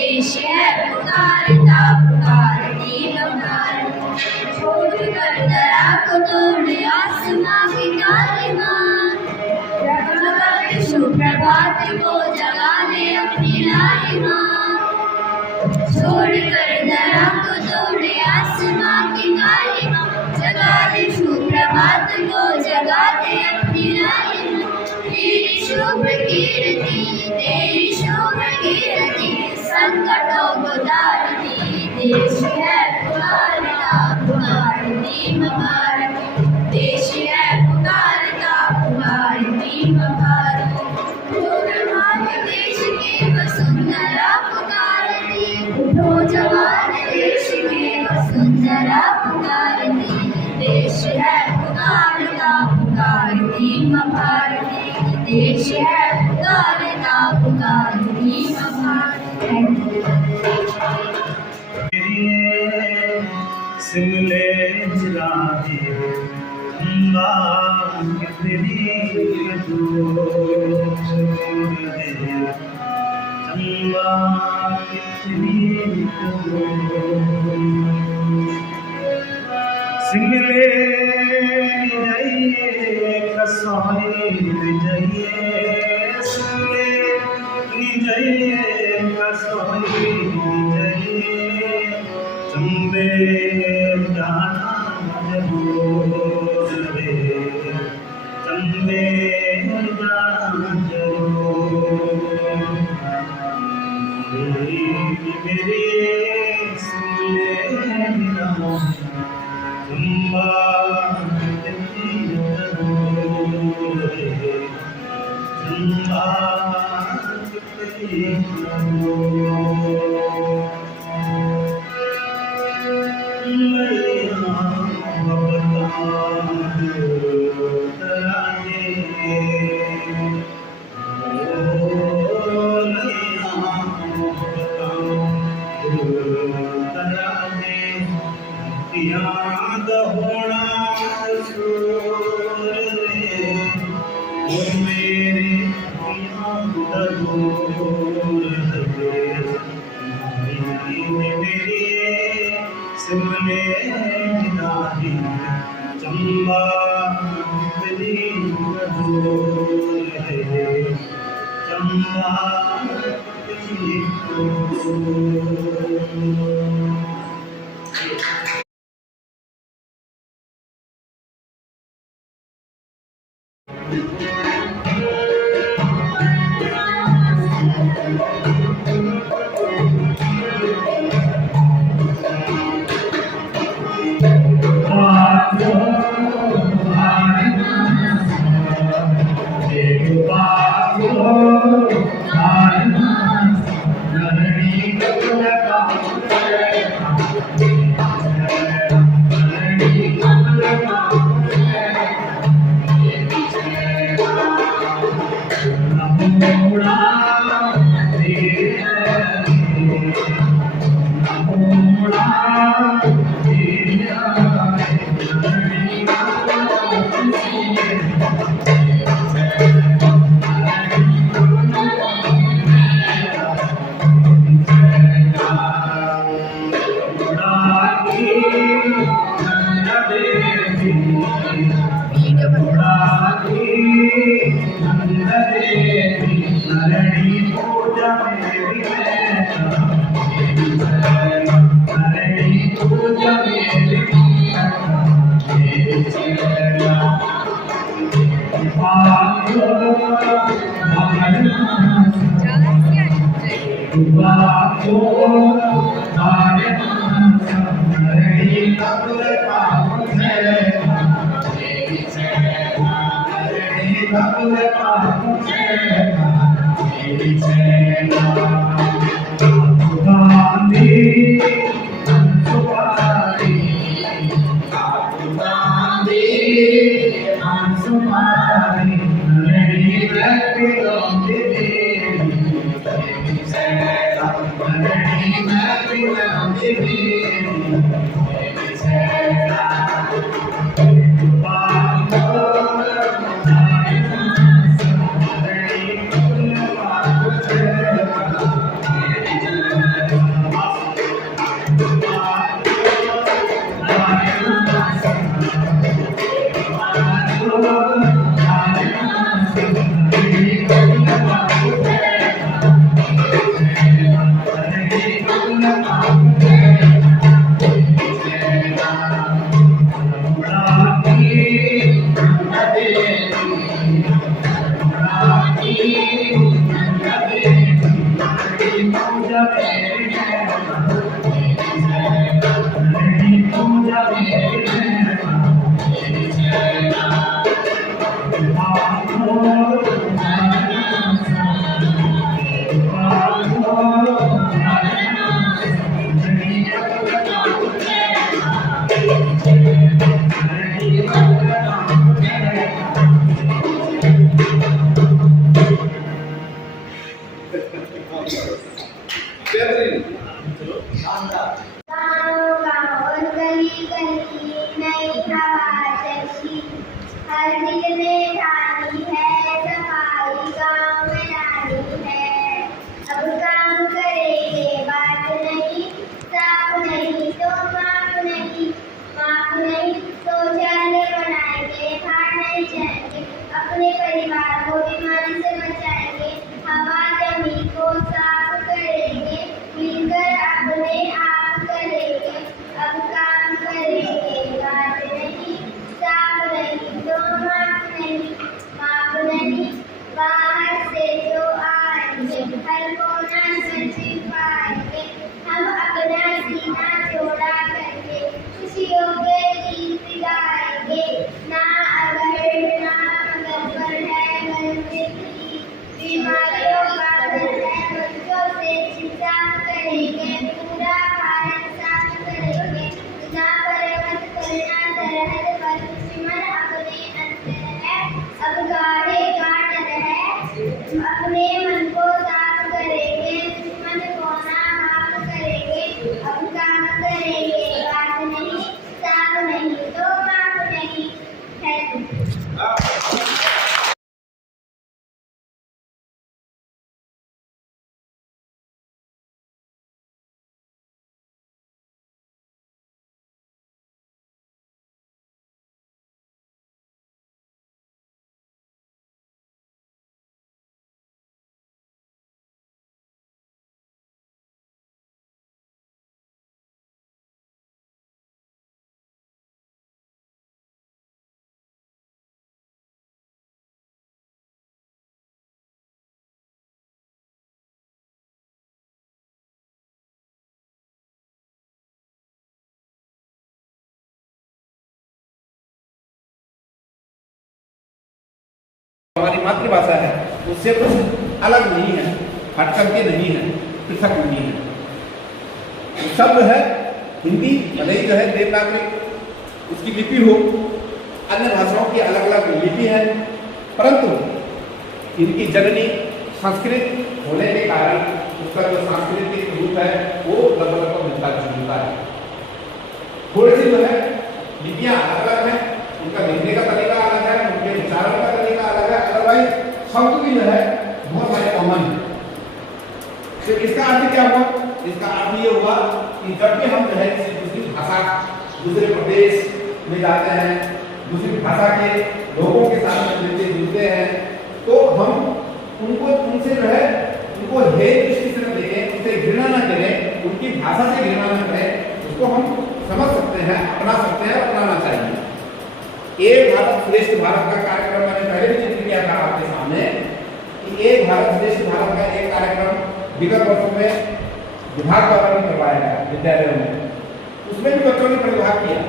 देश है पुकारता पुकारती पुकार, छोड़ कर दरा को तोड़े आसमां की कालिमां, सुप्रभात को जगा दे अपनी लालिमां, छोड़ कर दरा को तोड़े आसमां की कालिमां, जगा दे सुप्रभात को जगा दे अपनी लालिमां, तेरी शुभ कीर्ति तेरी शुभ कीर्ति संकटों को तारती, देश है पुकारता पुकारती भारत, देश है पुकारता पुकारती भारत, जवान देश की वसुंधरा पुकारती, उठो जवान देश की वसुंधरा पुकारती, देश है पुकारता पुकारती भारत, देश है पुकारता पुकारती भारत। सिमले राधे अम्बा कितनी दूर है, अम्बा कितनी दूर, सिमले जाइए कसौली जाइए, सिमले जाइए कसौली जाइए, चंबे जाना जरूर रे, चंबे जाना जरूर, मेरी सिमले चंबा कितनी दूर रे, चंबा कितनी दूर, याद होना सूर रे, मेरे याद दूर है, मेरी सिमले नाही चंबा कितनी दूर है, चंबा कितनी दूर। नरणी कबूल पाऊं नरणी कबूल पाऊं नमोड़ा नमोड़ा अपने परिवार को बीमारी से बचाएंगे, हवा जमीन को साफ करेंगे, मिलकर अपने आप करेंगे, अब काम करेंगे, बात नहीं, साफ नहीं तो माफ नहीं, बाहर से जो आएंगे, हर कोना सच पाएंगे, हम अपना सीना चौड़ा करके खुशियों के गीत गाएंगे, ना अगर ना मगर है गंदगी, बीमारियों का डर है बच्चों से चिंता करेंगे, पूरा भारत साफ करेंगे, ना पर्वत करना सरहद पर दुश्मन अपने अंदर है, अब गाड़े गाड़ है, अपने मन को साफ करेंगे, दुश्मन को ना माफ करेंगे, अब काम करेंगे, बात नहीं, साफ नहीं तो माफ नहीं है। हमारी मातृभाषा है उससे कुछ अलग नहीं है, हट करके नहीं है। पृथक लिपि है। सब जो है हिंदी भले ही जो है देवनागरी उसकी लिपि हो, अन्य भाषाओं की अलग अलग लिपि है, परंतु इनकी जननी संस्कृत होने के कारण उसका जो सांस्कृतिक रूप है वो लगभग मिलता जुलता है। थोड़ी सी जो है लिपियां अलग अलग हैं, उनका लिखने का तरीका अलग है, उनके उच्चारण का तरीका अलग है, अदरवाइज शब्द भी जो है बहुत सारे कॉमन है। तो इसका अर्थ क्या हुआ? इसका अर्थ ये हुआ कि जब भी हम जो है किसी दूसरी भाषा, दूसरे प्रदेश में जाते हैं, दूसरी भाषा के लोगों के साथ मिलते जुलते हैं, तो हम उनसे जो है उनको हेय दृष्टि से न देखें, उनसे घृणा न करें, उनकी भाषा से घृणा न करें, उसको हम समझ सकते हैं, अपना सकते हैं, अपनाना चाहिए। एक भारत श्रेष्ठ भारत का कार्यक्रम मैंने पहले भी जिक्र किया था आपके सामने कि एक भारत श्रेष्ठ भारत का एक कार्यक्रम विगत वर्षों में विभाग द्वारा भी करवाया गया विद्यालयों में, उसमें भी बच्चों ने प्रतिभाग किया।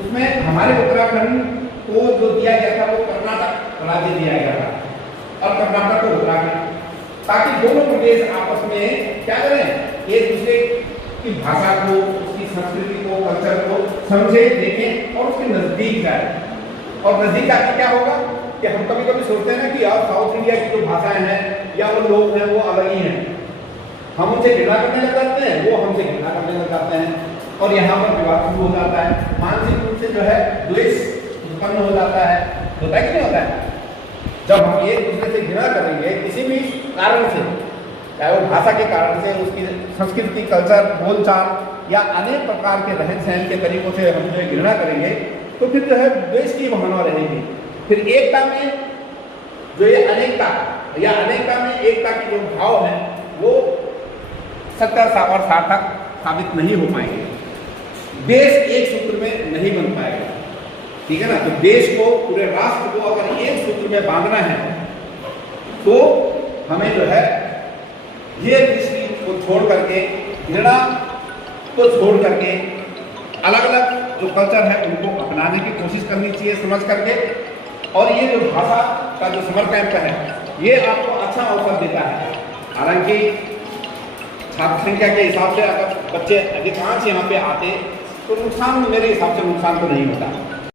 उसमें हमारे उत्तराखंड को जो दिया गया था वो कर्नाटक राज्य दिया गया था और कर्नाटक को उत्तराखंड, ताकि दोनों प्रदेश आपस में क्या करें, एक दूसरे की भाषा को, उसकी संस्कृति को, कल्चर को समझे, देखें और उसके नजदीक जाए। और नजदीक आके क्या होगा कि हम कभी कभी सोचते हैं ना कि यार साउथ इंडिया की जो भाषाएं हैं या वो लोग हैं वो अलग ही हैं, हम उनसे घृणा करने लग जाते हैं, वो हमसे घृणा करने लग जाते हैं और यहाँ पर विवाद शुरू हो जाता है, मानसिक रूप से जो है द्वेष उत्पन्न हो जाता है। होता है कि नहीं होता है? जब हम एक दूसरे से घृणा करेंगे किसी भी कारण से, चाहे वो भाषा के कारण से, उसकी संस्कृति, कल्चर, बोलचाल या अनेक प्रकार के रहन सहन के तरीकों से हम जो घृणा करेंगे तो फिर जो है द्वेष की भावना रहेगी। फिर एकता में जो ये अनेकता या अनेकता में एकता के जो भाव है वो सत्य और सार्थक साबित नहीं हो पाएंगे, देश एक सूत्र में नहीं बन पाएगा। ठीक है ना? तो देश को, पूरे राष्ट्र को अगर एक सूत्र में बांधना है तो हमें जो है ये दृष्टि को छोड़ करके, घृणा को छोड़ करके अलग अलग जो कल्चर है उनको अपनाने की कोशिश करनी चाहिए समझ करके। और ये जो भाषा का जो समर कैंप है ये आपको अच्छा अवसर देता है। हालांकि छात्र संख्या के हिसाब से अगर बच्चे अधिकांश यहाँ पे आते तो नुकसान, मेरे हिसाब से नुकसान तो नहीं होता।